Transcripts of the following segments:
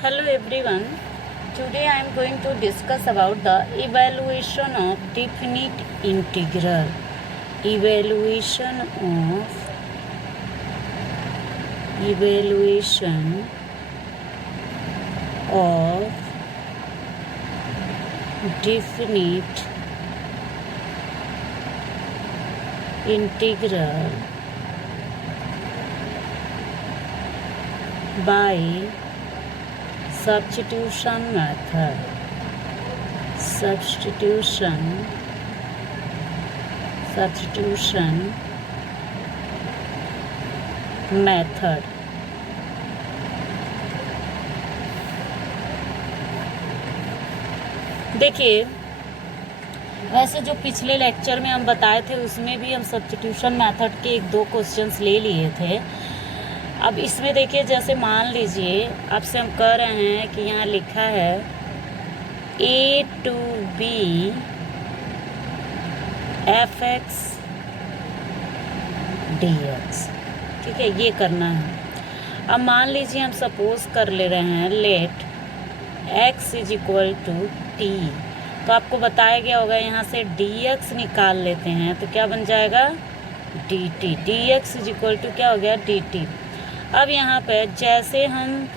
Hello everyone. Today I am going to discuss about the evaluation of definite integral. Evaluation of definite integral by substitution method. Substitution method. देखिए, वैसे जो पिछले lecture में हम बताए थे उसमें भी हम सब्स्टिट्यूशन मेथड के 1-2 क्वेश्चंस ले लिए थे। अब इसमें देखिए, जैसे मान लीजिए आपसे हम कह रहे हैं कि यहाँ लिखा है a to b fx dx, ठीक है, ये करना है। अब मान लीजिए हम सपोज कर ले रहे हैं let x is equal to t, तो आपको बताया गया होगा यहाँ से dx निकाल लेते हैं तो क्या बन जाएगा dt। dx is equal to क्या हो गया dt। अब यहाँ पे जैसे हम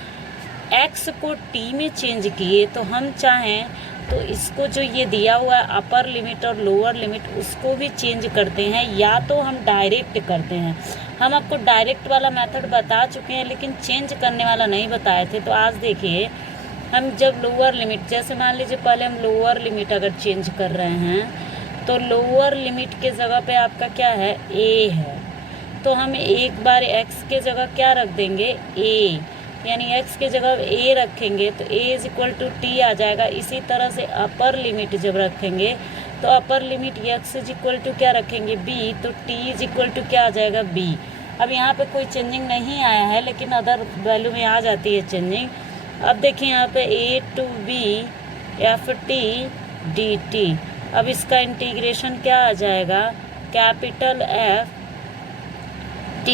x को t में चेंज किए तो हम चाहें तो इसको जो ये दिया हुआ है अपर लिमिट और लोअर लिमिट उसको भी चेंज करते हैं, या तो हम डायरेक्ट करते हैं। हम आपको डायरेक्ट वाला मेथड बता चुके हैं लेकिन चेंज करने वाला नहीं बताए थे। तो आज देखिए, हम जब लोअर लिमिट, जैसे मान लीजिए पहले हम लोअर लिमिट अगर चेंज कर रहे हैं तो लोअर लिमिट के जगह पे आपका क्या है a है, तो हम एक बार x के जगह क्या रख देंगे a, यानी x के जगह a रखेंगे तो a is equal to t आ जाएगा। इसी तरह से अपर लिमिट जब रखेंगे तो upper limit x is equal to क्या रखेंगे b, तो t इज इक्वल टू क्या आ जाएगा b। अब यहाँ पे कोई चेंजिंग नहीं आया है लेकिन अदर वैल्यू में आ जाती है चेंजिंग। अब देखिए यहाँ पे a to b ft dt। अब इसका इंटीग्रेशन क्या आ जाएगा, capital F t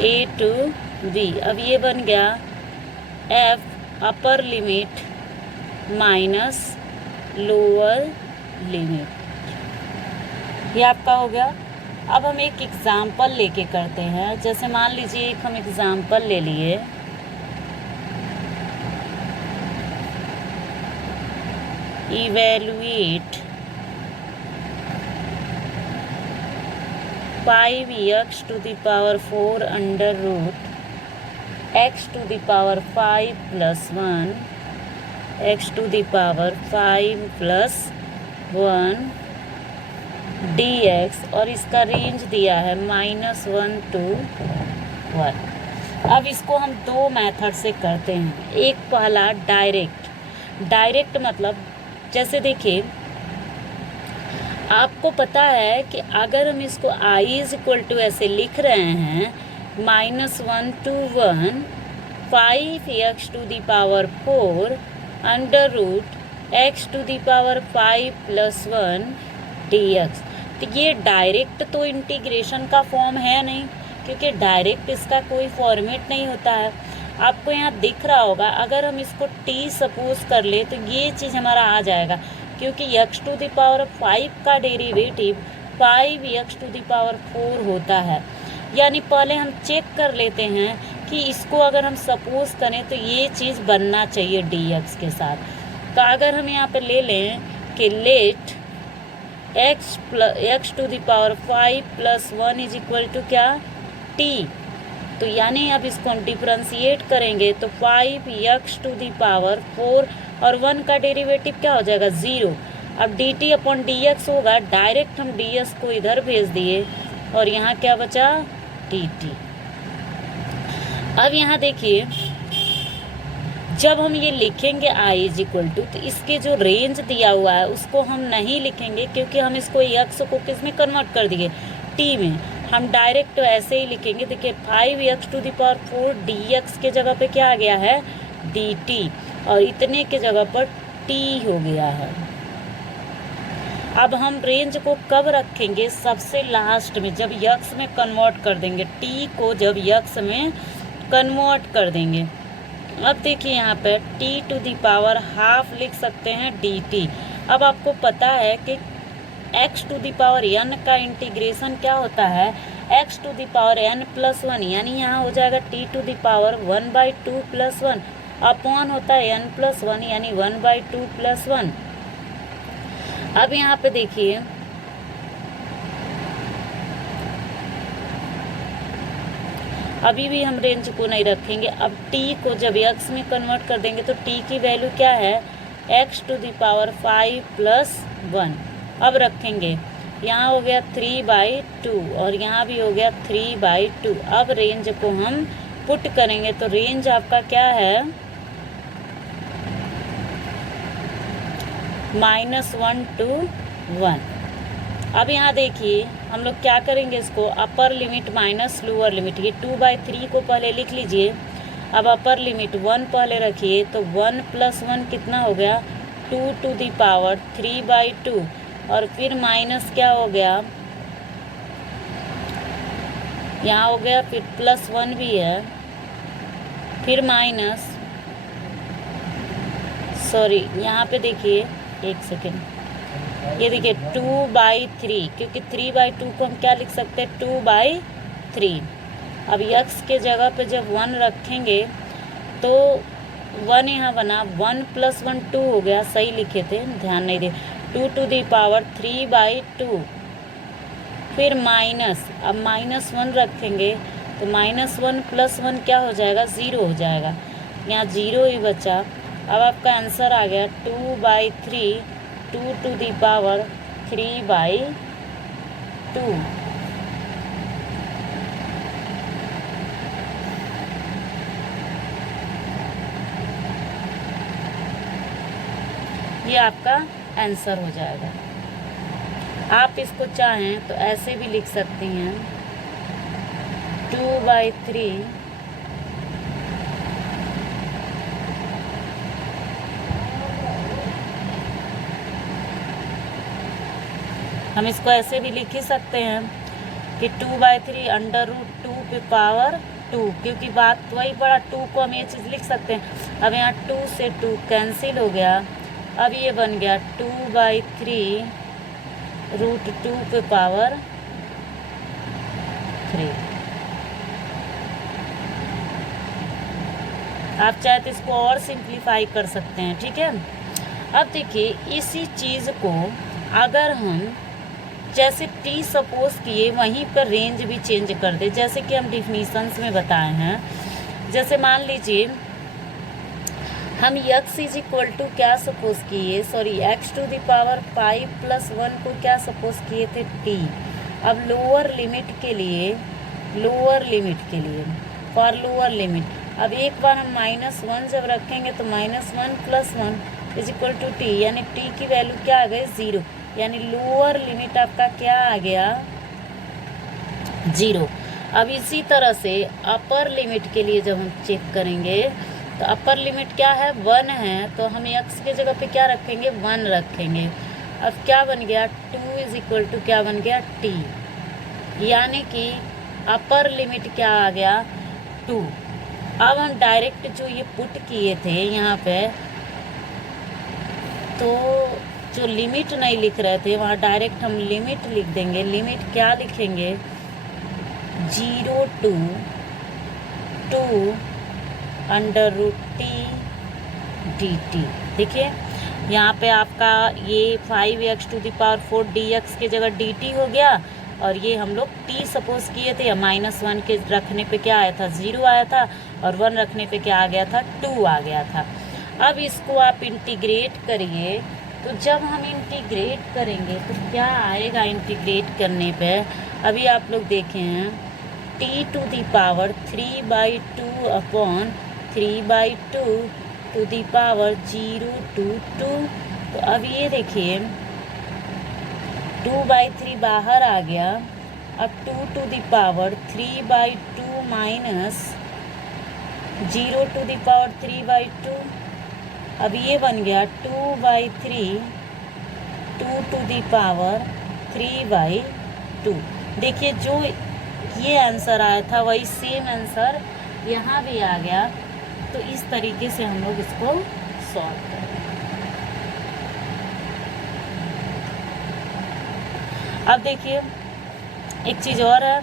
a to b। अब ये बन गया f अपर लिमिट माइनस लोअर लिमिट, ये आपका हो गया। अब हम एक एग्जाम्पल लेके करते हैं। जैसे मान लीजिए एक हम एग्जाम्पल ले लिए, evaluate 5x to the power 4 under root x to the power 5 plus 1 x to the power 5 plus 1 dx, और इसका रेंज दिया है -1 to 1। अब इसको हम 2 मेथड से करते हैं। एक पहला डायरेक्ट मतलब जैसे देखिए, आपको पता है कि अगर हम इसको i इज इक्वल टू ऐसे लिख रहे हैं -1 to 1 5x to the power 4 under root x to the power 5 plus 1 dx, तो ये डायरेक्ट तो इंटीग्रेशन का फॉर्म है नहीं, क्योंकि डायरेक्ट इसका कोई फॉर्मेट नहीं होता है। आपको यहाँ दिख रहा होगा, अगर हम इसको t सपोज कर ले तो ये चीज़ हमारा आ जाएगा, क्योंकि x टू द पावर 5 का derivative 5x to the power 4 होता है। यानी पहले हम चेक कर लेते हैं कि इसको अगर हम सपोज करें तो ये चीज़ बनना चाहिए dx के साथ। तो अगर हम यहाँ पे ले लें कि let x to the power 5 plus 1 is equal to क्या t, तो यानी अब इसको हम डिफरेंशिएट करेंगे तो 5x टू द पावर 4 और 1 का डेरिवेटिव क्या हो जाएगा 0। अब dt अपॉन dx होगा, डायरेक्ट हम ds को इधर भेज दिए और यहाँ क्या बचा dt। अब यहाँ देखिए, जब हम ये लिखेंगे i इज इक्वल टू, तो इसके जो रेंज दिया हुआ है उसको हम नहीं लिखेंगे, क्योंकि हम इसको x को किस में कन्वर्ट कर दिए t में। हम डायरेक्ट ऐसे ही लिखेंगे। देखिए 5x to the power 4 dx के जगह पे क्या आ गया है dt, और इतने के जगह पर t हो गया है। अब हम रेंज को कब रखेंगे, सबसे लास्ट में, जब यक्स में कन्वर्ट कर देंगे, टी को जब यक्स में कन्वर्ट कर देंगे, अब देखिए यहाँ पे t to the power half लिख सकते हैं डी टी। अब आपको पता है कि x to the power n का इंटीग्रेशन क्या होता है, x to the power n plus one, यानी यहाँ हो जाएगा t to the power 1/2 plus one upon होता है एन प्लस वन, यानी 1/2 प्लस वन। अब यहाँ पे देखिए अभी भी हम रेंज को नहीं रखेंगे। अब t को जब x में कन्वर्ट कर देंगे तो t की वैल्यू क्या है, x to the power 5 plus 1। अब रखेंगे, यहाँ हो गया 3/2 और यहाँ भी हो गया 3/2। अब रेंज को हम पुट करेंगे तो रेंज आपका क्या है, -1 to 1। अब यहाँ देखिए हम लोग क्या करेंगे, इसको अपर लिमिट माइनस लोअर लिमिट, ये 2/3 को पहले लिख लीजिए। अब अपर लिमिट 1 पहले रखिए तो 1 + 1 कितना हो गया, 2 टू दी पावर 3/2 और फिर माइनस क्या हो गया, यहाँ हो गया, फिर +1 भी है, फिर माइनस, सॉरी यहाँ पे देखिए एक सेकेंड, ये देखिए 2/3, क्योंकि 3/2 को हम क्या लिख सकते हैं, 2/3। अब x के जगह पे जब 1 रखेंगे तो 1 यहाँ बना, 1 + 1 2 हो गया, सही लिखे थे, ध्यान नहीं दे, 2 टू दी पावर 3/2, फिर माइनस, अब -1 रखेंगे तो -1 + 1 क्या हो जाएगा, 0 हो जाएगा, यहाँ 0 ही बचा। अब आपका आंसर आ गया 2/3, 2 टू दी पावर 3/2। ये आपका आंसर हो जाएगा। आप इसको चाहें तो ऐसे भी लिख सकती हैं, 2/3 हम इसको ऐसे भी लिख ही सकते हैं कि 2/3 √2 पे पावर 2, क्योंकि बात वही बड़ा, 2 को हम ये चीज़ लिख सकते हैं। अब यहाँ 2 से 2 कैंसिल हो गया, अब ये बन गया 2/3 √2 पे पावर 3। आप चाहे तो इसको और सिंप्लीफाई कर सकते हैं, ठीक है। अब देखिए इसी चीज़ को अगर हम जैसे t सपोज किए वहीं पर रेंज भी चेंज कर दे, जैसे कि हम डिफिनीशंस में बताए हैं। जैसे मान लीजिए हम x = क्या सपोज किए, sorry x to the power 5 + 1 को क्या सपोज किए थे, t। अब लोअर लिमिट के लिए फॉर लोअर लिमिट, अब एक बार हम -1 जब रखेंगे तो -1 + 1 = t, यानी t की वैल्यू क्या आ गई, 0, यानी लोअर लिमिट आपका क्या आ गया, 0। अब इसी तरह से अपर लिमिट के लिए जब हम चेक करेंगे तो अपर लिमिट क्या है, 1 है, तो हम x के जगह पे क्या रखेंगे, 1 रखेंगे। अब क्या बन गया, 2 = क्या बन गया, t, यानी कि अपर लिमिट क्या आ गया, 2। अब हम डायरेक्ट जो ये पुट किए थे यहाँ पे, तो जो लिमिट नहीं लिख रहे थे वहाँ डायरेक्ट हम लिमिट लिख देंगे। लिमिट क्या लिखेंगे, 0 to 2 √t dt। देखिए यहाँ पे आपका ये 5x to the power 4 dx की जगह dt हो गया, और ये हम लोग t सपोज किए थे, या -1 के रखने पे क्या आया था, 0 आया था, और 1 रखने पे क्या आ गया था, 2 आ गया था। अब इसको आप इंटीग्रेट करिए, तो जब हम इंटीग्रेट करेंगे तो क्या आएगा इंटीग्रेट करने पे, अभी आप लोग देखे हैं, t to the power 3/2 upon 3/2 to the power 0 to 2। तो अब ये देखिए 2/3 बाहर आ गया, अब 2 to the power 3/2 minus 0 to the power 3/2, अब ये बन गया 2/3 2 टू दी पावर 3/2। देखिए जो ये आंसर आया था वही सेम आंसर यहाँ भी आ गया, तो इस तरीके से हम लोग इसको सॉल्व करेंगे। अब देखिए एक चीज़ और है,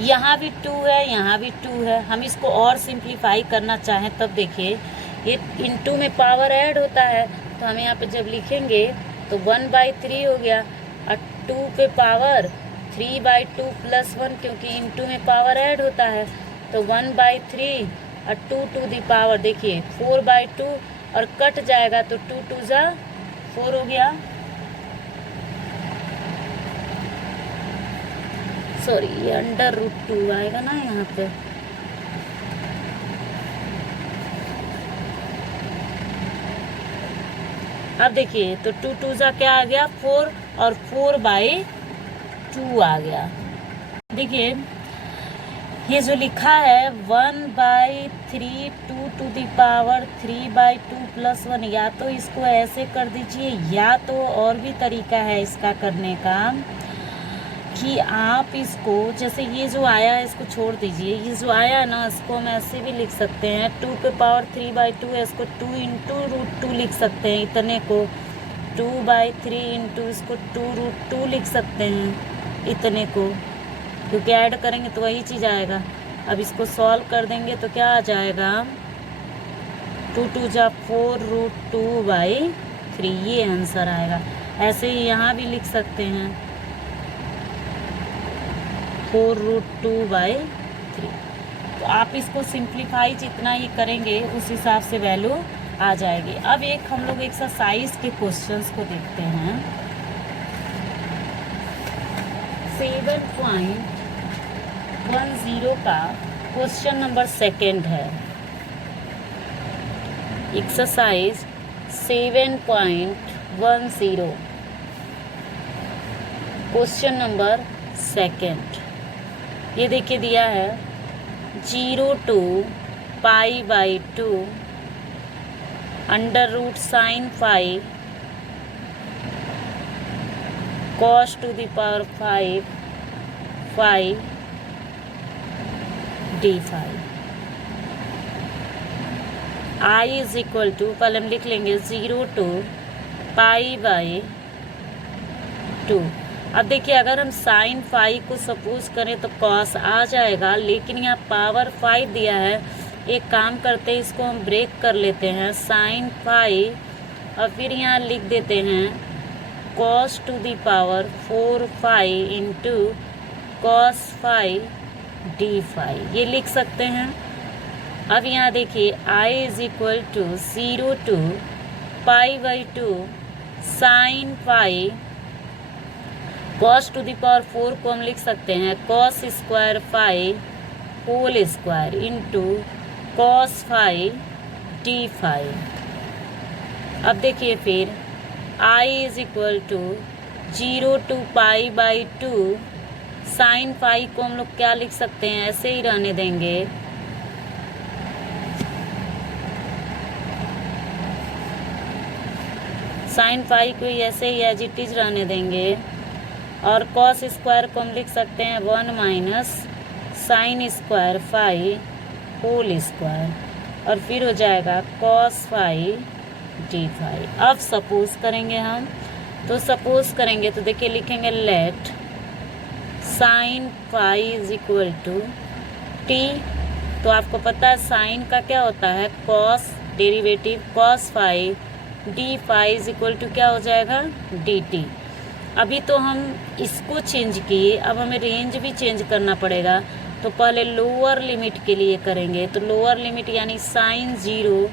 यहाँ भी 2 है, यहाँ भी 2 है। हम इसको और सिंप्लीफाई करना चाहें तब देखिए ये इनटू में पावर ऐड होता है, तो हम यहाँ पे जब लिखेंगे तो 1/3 हो गया, और 2 पे पावर 3/2 + 1, क्योंकि इनटू में पावर ऐड होता है, तो 1/3 और 2 टू दी पावर देखिए 4/2, और कट जाएगा तो 2 2 जा 4 हो गया। सॉरी, ये √2 आएगा ना यहाँ पे। अब देखिे तो 2 2 जा क्या आ गया 4, और 4/2 आ गया। देखिए ये जो लिखा है 1/3 2 टू दी पावर 3/2 + 1, या तो इसको ऐसे कर दीजिए, या तो और भी तरीका है इसका करने का कि आप इसको जैसे ये जो आया है इसको छोड़ दीजिए, ये जो आया है ना इसको हम ऐसे भी लिख सकते हैं, 2 पे पावर 3/2 है, इसको 2 × √2 लिख सकते हैं, इतने को 2/3 × इसको 2 √2 लिख सकते हैं, इतने को, क्योंकि ऐड करेंगे तो वही चीज़ आएगा। अब इसको सॉल्व कर देंगे तो क्या आ जाएगा 2 2 जा 4 √2/3, ये आंसर आएगा। ऐसे ही यहाँ भी लिख सकते हैं 4 √2/3। तो आप इसको सिंप्लीफाई जितना ही करेंगे उस हिसाब से वैल्यू आ जाएगी। अब एक हम लोग एक्सरसाइज के क्वेश्चंस को देखते हैं। 7.10 का क्वेश्चन नंबर 2 है। Exercise 7.10 question number 2। ये देखिए दिया है 0 to π/2 √sin phi cos to the power 5 phi d phi। I is equal to, पहले हम लिख लेंगे 0 to π/2। अब देखिए अगर हम sin phi को सपोज करें तो cos आ जाएगा, लेकिन यहाँ पावर 5 दिया है। एक काम करते हैं, इसको हम ब्रेक कर लेते हैं sin phi, और फिर यहाँ लिख देते हैं cos to the power 4 phi into cos phi d phi, ये लिख सकते हैं। अब यहाँ देखिए I is equal to 0 to π/2 sin phi cos to the power 4 को हम लिख सकते हैं cos square phi whole square into cos phi d phi। अब देखिए फिर I is equal to 0 to π/2 sin phi को हम लोग क्या लिख सकते हैं, ऐसे ही रहने देंगे, sin phi को ऐसे ही एज इट इज रहने देंगे, और cos स्क्वायर को हम लिख सकते हैं 1 - sin square phi whole square, और फिर हो जाएगा cos phi d phi। अब सपोज करेंगे हम, तो सपोज करेंगे तो देखिए लिखेंगे let sin phi is equal to t। तो आपको पता है साइन का क्या होता है cos, derivative cos phi d phi is equal to क्या हो जाएगा dt। अभी तो हम इसको चेंज किए, अब हमें रेंज भी चेंज करना पड़ेगा। तो पहले लोअर लिमिट के लिए करेंगे, तो लोअर लिमिट यानी sin 0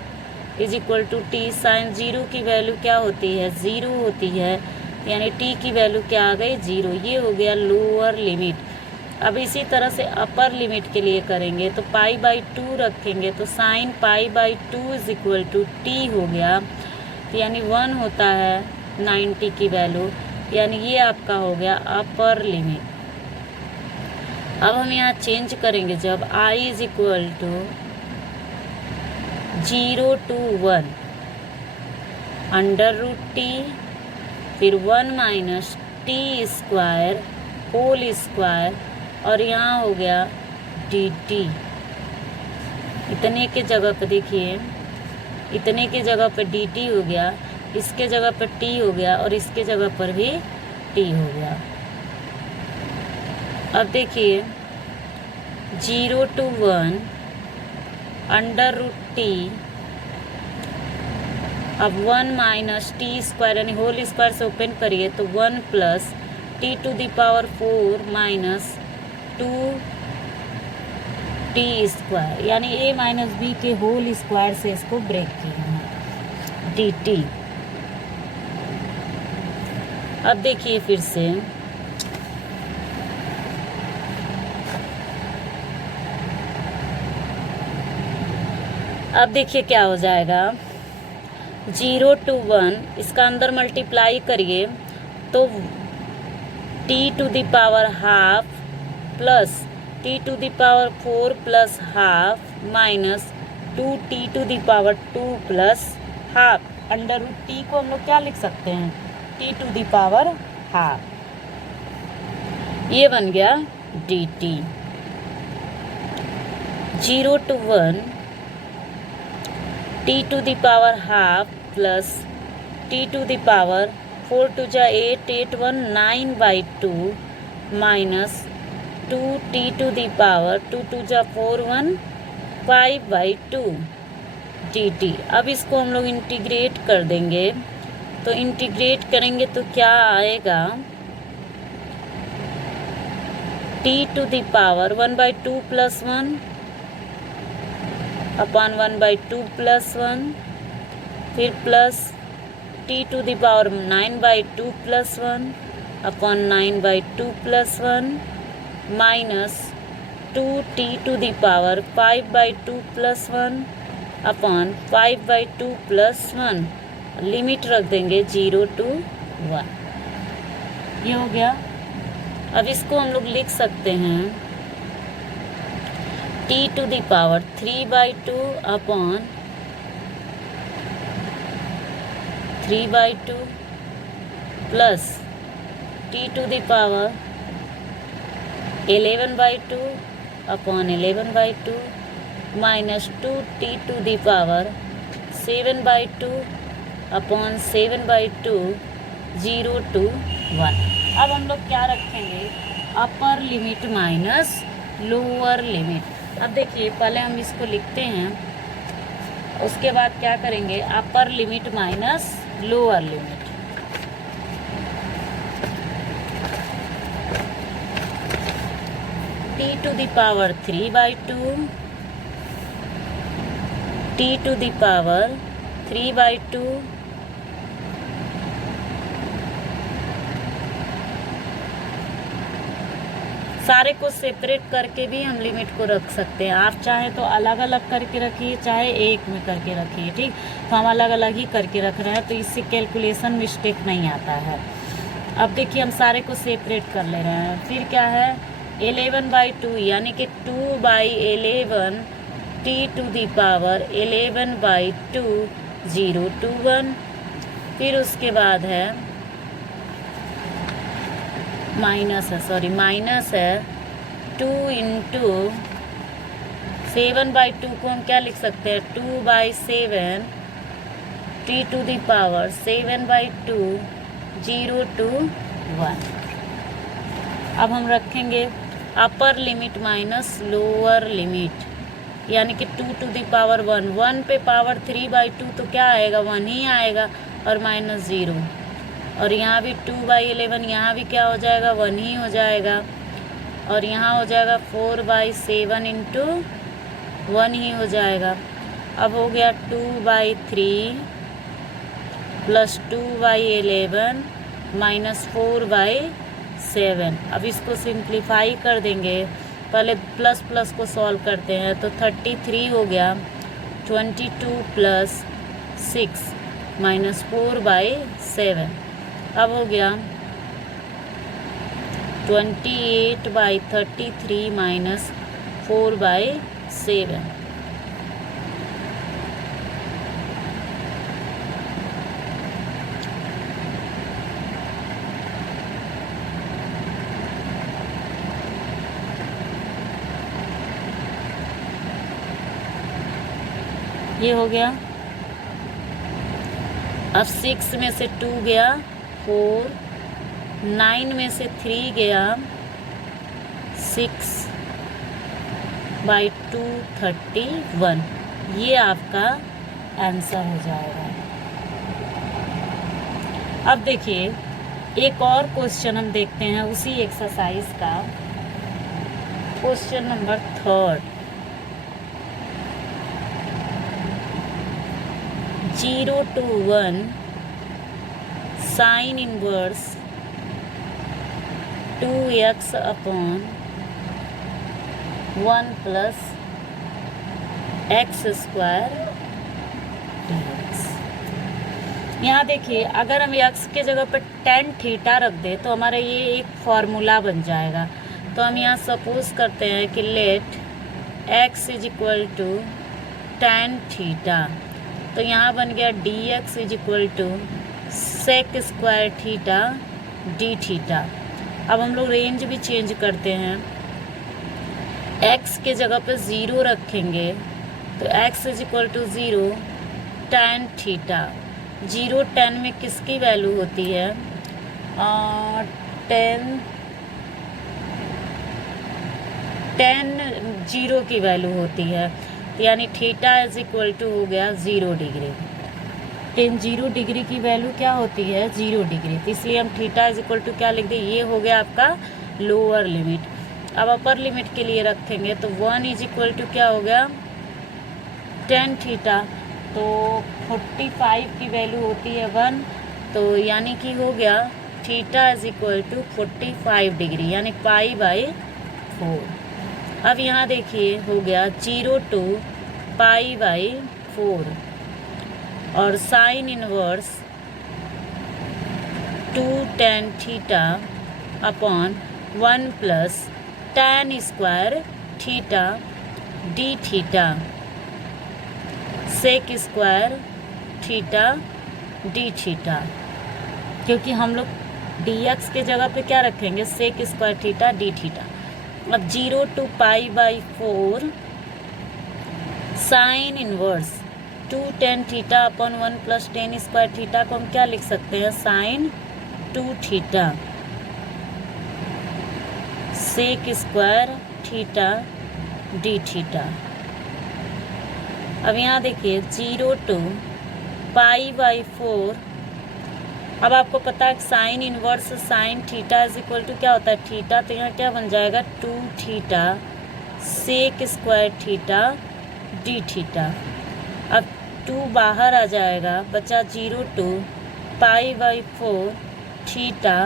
is equal to t। sin 0 की वैल्यू क्या होती है 0 होती है, यानी t की वैल्यू क्या आ गई 0। ये हो गया लोअर लिमिट। अब इसी तरह से अपर लिमिट के लिए करेंगे, तो π/2 रखेंगे, तो sin π/2 is equal to t हो गया, तो यानी 1 होता है 90 की वैल्यू, यानी ये आपका हो गया अपर लिमिट। अब हम यहाँ चेंज करेंगे, जब I is equal to 0 to 1 √t, फिर 1 - t स्क्वायर होल स्क्वायर, और यहाँ हो गया dt। इतने के जगह पे देखिए, इतने के जगह पे dt हो गया, इसके जगह पर t हो गया और इसके जगह पर भी t हो गया। अब देखिए 0 to 1 अंडर रूट टी, अब 1 माइनस टी स्क्वायर यानी होल स्क्वायर से ओपन करिए तो 1 plus t to the power 4 minus 2 t square यानी a माइनस बी के होल स्क्वायर से इसको ब्रेक किया है डी टी। अब देखिए फिर से अब देखिए क्या हो जाएगा, 0 to 1 इसका अंदर मल्टीप्लाई करिए तो t to the power half plus t to the power 4 plus half minus 2t to the power 2 plus half. Under root t को हम लोग क्या लिख सकते हैं, t to the power half. ये बन गया dt। 0 to 1 t to the power half plus t to the power 4 to जा 8 8 1 9/2 minus 2t to the power 2 to जा 4 1 5/2 dt। अब इसको हम लोग इंटीग्रेट कर देंगे तो इंटीग्रेट करेंगे तो क्या आएगा, t to the power 1/2 plus 1 upon 1/2 plus 1, फिर plus t to the power 9/2 plus 1 upon 9/2 plus 1 minus 2t to the power 5/2 plus 1 upon 5/2 plus 1। Limit रख देंगे 0 to 1। ये हो गया। अब इसको हम लोग लिख सकते हैं t to the power 3/2 upon 3/2 plus t to the power 11/2 upon 11/2 minus 2t to the power 7/2 upon 7/2 0 to 1। अब हम लोग क्या रखेंगे, upper limit minus lower limit. अब देखिए पहले हम इसको लिखते हैं, उसके बाद क्या करेंगे, upper limit minus lower limit. t to the power 3/2 t to the power 3/2 सारे को सेपरेट करके भी हम लिमिट को रख सकते हैं। आप चाहे तो अलग अलग करके रखिए, चाहे एक में करके रखिए, ठीक। तो हम अलग अलग ही करके रख रहे हैं तो इससे कैलकुलेशन मिस्टेक नहीं आता है। अब देखिए हम सारे को सेपरेट कर ले रहे हैं। फिर क्या है, 11/2 यानी कि 2/11 t to the power 11/2 0 to 1। फिर उसके बाद है माइनस है 2 इंटू 7/2 को हम क्या लिख सकते हैं, 2/7 t to the power 7/2 0 to 1। अब हम रखेंगे upper limit minus lower limit, यानी कि 2 टू द पावर 1 1 पे पावर 3/2 तो क्या आएगा, 1 ही आएगा और माइनस 0। और यहाँ भी 2/11 यहाँ भी क्या हो जाएगा, 1 ही हो जाएगा। और यहाँ हो जाएगा 4/7 इंटू 1 ही हो जाएगा। अब हो गया 2/3 प्लस 2/11 माइनस 4/7। अब इसको सिंप्लीफाई कर देंगे, पहले प्लस प्लस को सॉल्व करते हैं तो 33 हो गया, 22 प्लस 6 माइनस 4/7। अब हो गया 28/33 माइनस 4/7। ये हो गया। अब 6 में से 2 गया 4, 9 में से 3 गया 6/2 31। ये आपका आंसर हो जाएगा। अब देखिए एक और क्वेश्चन हम देखते हैं उसी एक्सरसाइज का। Question number 3, 0 to 1 sin inverse 2x upon 1 plus x square dx। यहाँ देखिए अगर हम x के जगह पर tan थीटा रख दें तो हमारा ये एक फॉर्मूला बन जाएगा। तो हम यहाँ सपोज करते हैं कि let x is equal to tan theta. तो यहाँ बन गया dx is equal to sec square theta d theta. अब हम लोग रेंज भी चेंज करते हैं, x के जगह पर 0 रखेंगे तो x is equal to 0 tan theta. 0 tan में किसकी वैल्यू होती है? 10 0 की वैल्यू होती है। तो यानी थीटा इज इक्वल टू हो गया 0 डिग्री। 10 0 डिग्री की वैल्यू क्या होती है? 0 डिग्री। तो इसलिए हम थीटा इज इक्वल टू क्या लिख दें? ये हो गया आपका लोअर लिमिट। अब अपर लिमिट के लिए रखेंगे तो 1 इज इक्वल टू क्या हो गया? tan theta. तो 45 की वैल्यू होती है 1, तो यानी कि हो गया theta is equal to 45 degree यानी π/4। अब यहाँ देखिए हो गया 0 to π/4 और sine inverse 2 tan theta upon 1 plus tan square theta d theta sec square theta d theta. क्योंकि हम लोग dx के जगह पे क्या रखेंगे? Sec square theta d theta. अब 0 to π/4 sine inverse 2 tan theta upon 1 plus tan square theta को हम क्या लिख सकते हैं? Sine 2 theta sec square theta d theta. अब यहाँ देखिए 0 to π/4। अब आपको पता है sine inverse sine theta is equal to क्या होता है? थीटा। तो यहाँ क्या बन जाएगा? 2 theta sec square theta d theta. अब 2 बाहर आ जाएगा, बचा 0 to π/4 theta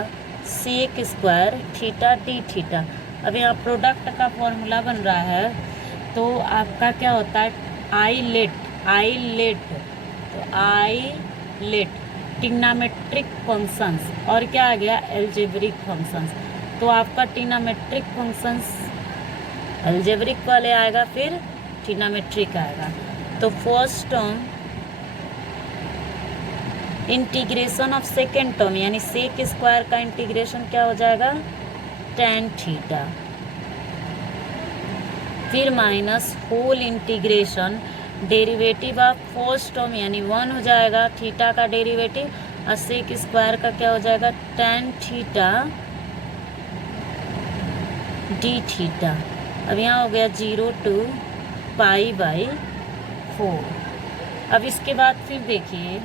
sec square theta d theta. अब यहाँ प्रोडक्ट का फॉर्मूला बन रहा है तो आपका क्या होता है? आईलेट तो आईलेट ट्रिग्नोमेट्रिक फंक्शंस और क्या आ गया? Algebraic functions. तो आपका ट्रिग्नोमेट्रिक फंक्शंस एल्जेब्रिक वाले आएगा, फिर ट्रिग्नोमेट्रिक आएगा। तो first term integration of second term यानी सेक स्क्वायर का इंटीग्रेशन क्या हो जाएगा? tan theta. फिर minus whole integration derivative of first term यानी 1 हो जाएगा थीटा का डेरिवेटिव और सेक स्क्वायर का क्या हो जाएगा? tan theta d theta. अब यहाँ हो गया 0 to π/4। अब इसके बाद फिर देखिए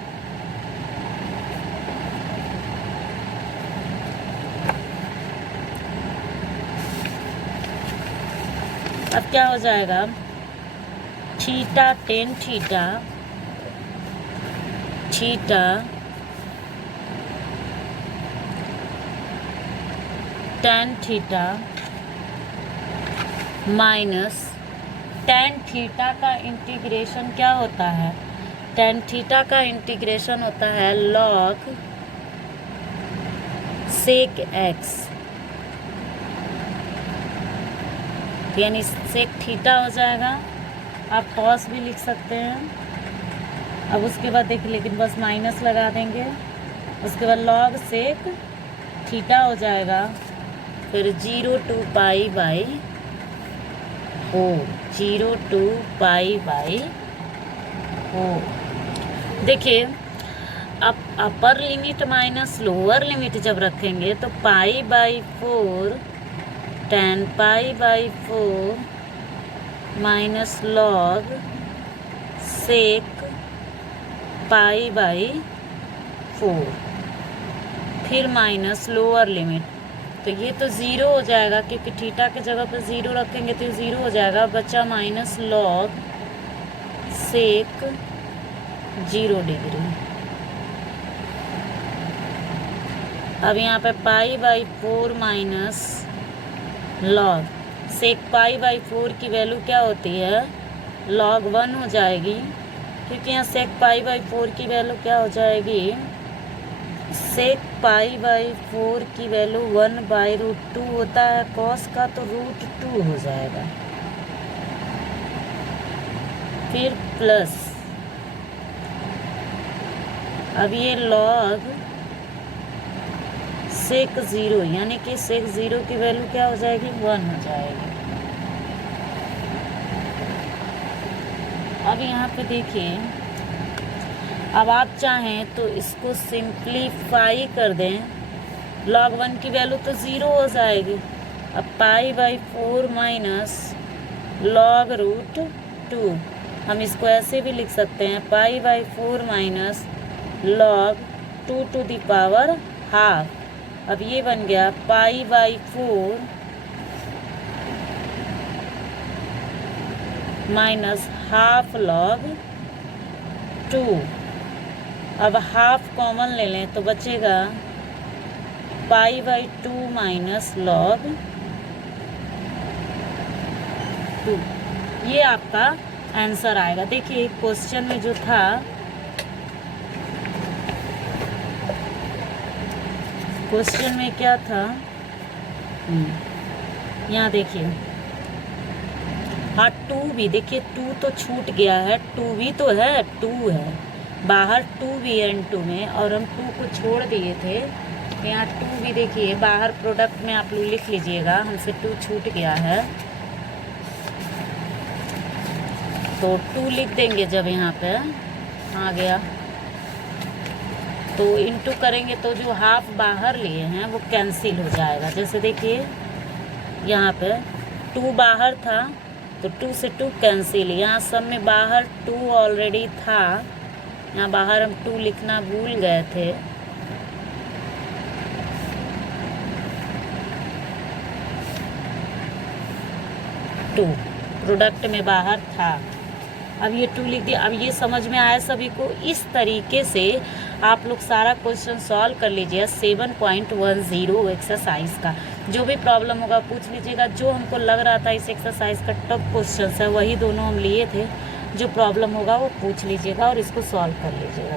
अब क्या हो जाएगा? Theta tan theta tan theta minus tan theta का इंटीग्रेशन क्या होता है? tan थीटा का इंटीग्रेशन होता है log सेक x यानी सेक थीटा हो जाएगा। आप कॉस भी लिख सकते हैं। अब उसके बाद देखिए लेकिन बस माइनस लगा देंगे। उसके बाद लॉग सेक थीटा हो जाएगा, फिर 0 to π/4 0 to π/4 4। देखिए अब अपर लिमिट माइनस लोअर लिमिट जब रखेंगे तो π/4 tan π/4 माइनस log sec π/4, फिर माइनस लोअर लिमिट, तो ये तो ज़ीरो हो जाएगा क्योंकि थीटा के जगह पर ज़ीरो रखेंगे तो ज़ीरो हो जाएगा, बचा माइनस log sec 0 डिग्री। अब यहाँ पे π/4 माइनस log sec π/4 की वैल्यू क्या होती है, log 1 हो जाएगी, क्योंकि यहाँ sec π/4 की वैल्यू क्या हो जाएगी, sec π/4 की वैल्यू 1/√2 होता है cos का, तो √2 हो जाएगा। फिर प्लस, अब ये log sec 0 यानी कि sec 0 की वैल्यू क्या हो जाएगी, 1 हो जाएगी। अब यहाँ पे देखिए, अब आप चाहें तो इसको सिंप्लीफाई कर दें, log 1 की वैल्यू तो 0 हो जाएगी। अब π/4 माइनस log √2, हम इसको ऐसे भी लिख सकते हैं, π/4 minus log 2 to the power half. अब ये बन गया π/4 माइनस हाफ log 2। अब हाफ कॉमन ले लें तो बचेगा π/2 माइनस log 2। ये आपका आंसर आएगा। देखिए क्वेश्चन में जो था, क्वेश्चन में क्या था, यहाँ देखिए, हाँ 2 भी, देखिए 2 तो छूट गया है, 2 भी तो है, 2 है बाहर, 2 भी है N2 में, और हम 2 को छोड़ दिए थे, यहाँ 2 भी देखिए बाहर प्रोडक्ट में आप लोग लिख लीजिएगा, हमसे 2 छूट गया है, तो 2 लिख देंगे जब यहाँ पे आ गया, तो इनटू करेंगे तो जो हाफ बाहर लिए हैं वो कैंसिल हो जाएगा। जैसे देखिए यहाँ पे 2 बाहर था तो 2 से 2 कैंसिल, यहाँ सब में बाहर 2 ऑलरेडी था, यहाँ बाहर हम 2 लिखना भूल गए थे, टू प्रोडक्ट में बाहर था, अब ये 2 लिख दिया। अब ये समझ में आया सभी को। इस तरीके से आप लोग सारा क्वेश्चन सॉल्व कर लीजिए 7.10 एक्सरसाइज का। जो भी प्रॉब्लम होगा पूछ लीजिएगा। जो हमको लग रहा था इस एक्सरसाइज का टफ क्वेश्चन है वही दोनों हम लिए थे, जो प्रॉब्लम होगा वो पूछ लीजिएगा और इसको सॉल्व कर लीजिएगा।